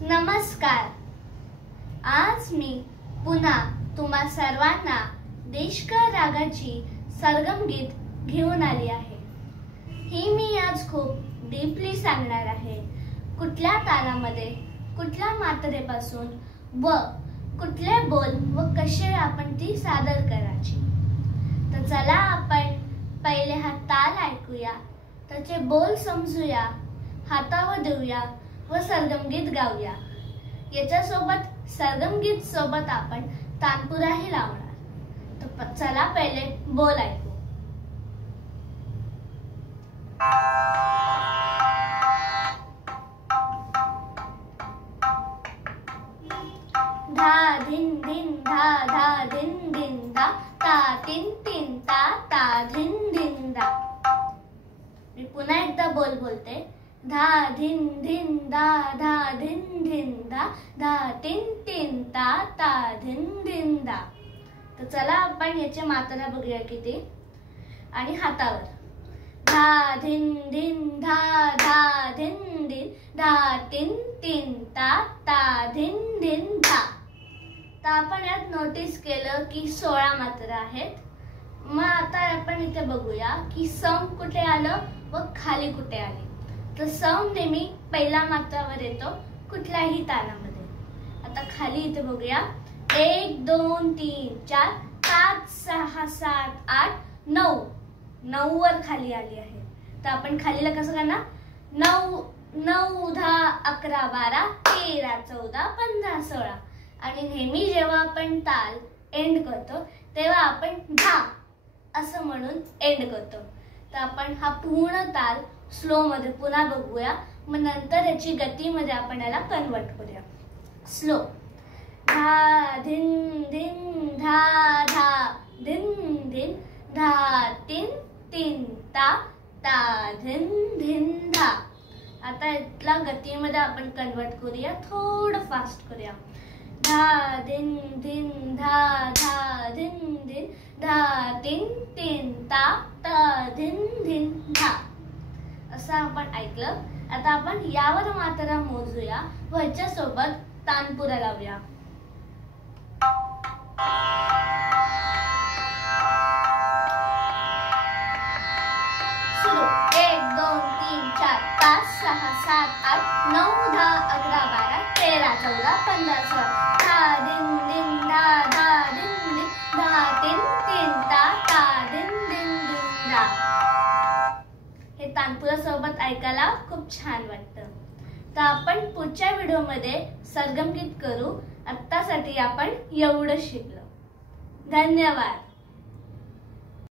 नमस्कार। आज मी पुन्हा तुम्हा सर्वांना देशकर रागाची सरगम गीत घेऊन आली आहे। ही मी आज खूप डीपली सांगणार आहे। कुठल्या तालामध्ये, कुठल्या मात्रेपासून व कुठले बोल व कसे आपण ती सादर करायची। तर चला आपण पहिले हा ताल ऐकूया, त्याचे बोल समजूया, हातावर देऊया व सरगम गीत गाऊया। याच्या सोबत सरगम गीत सोबत आपण तानपुराही लावणार। तर चला पहिले बोल ऐकू। धा धिन धिन धा धा धिन धिन धा ता तिन तिन ता ता धिन धिन धा। मी पुन्हा एकदा बोल बोलते। धा धिन धिन धा धा धिन धिन धा धा तिन तिन ता ता धिन धिन धा। तर चला आपण याचे मात्रा बघूया किती आणि हातावर। धा धिन धिन धा धा धिन धिन धा तिन तिन ता ता धिन धिन धा। तर आपण यात नोटीस केलं की 16 मात्रा आहेत। मग आता आपण इथे बघूया की सम कुठे आलं व खाली कुठे आली। तर सम नेहमी पहिल्या मात्रावर येतो कुठल्याही तालामध्ये। आता खाली इथे बघूया 1 2 3 4 5 6 7 8 9 9 वर खाली आली आहे। तर आपण खालीला कसं करणार? 9 9 10 11 12 13 14 15 16 आणि नेहमी जेव्हा आपण ताल एंड करतो तेव्हा आपण धा असं म्हणून एंड करतो। तर आपण हा पूर्ण ताल स्लो मध्ये पुन्हा बघूया, मग नंतर याची गतीमध्ये आपण याला कन्वर्ट करूया। स्लो। धा धिन धिन धा धा धिन धिन धा तिन तिन ता ता धिन धिन धा। आता इथला गतीमध्ये आपण कन्वर्ट करूया, थोडं फास्ट करूया। धा धिन धिन धा धा धिन धिन धा तिन तिन ता ता धिन धिन धा। असं आपण ऐकलं। आता आपण यावर मात्रा मोजूया व ह्याच्या सोबत तानपुरा लावूया। सुरू। 1 2 3 4 5 6 7 8 9 10 11 12 13 14 15 16 धा धिन धिन धा धा धिन धिन धा तिन तिन ता ता धिन धिन धिन धा। हे तानपुरा सोबत ऐकायला खूप छान वाटतं। तर आपण पुढच्या व्हिडिओमध्ये सरगम गीत करू। आत्तासाठी आपण एवढं शिकलो। धन्यवाद।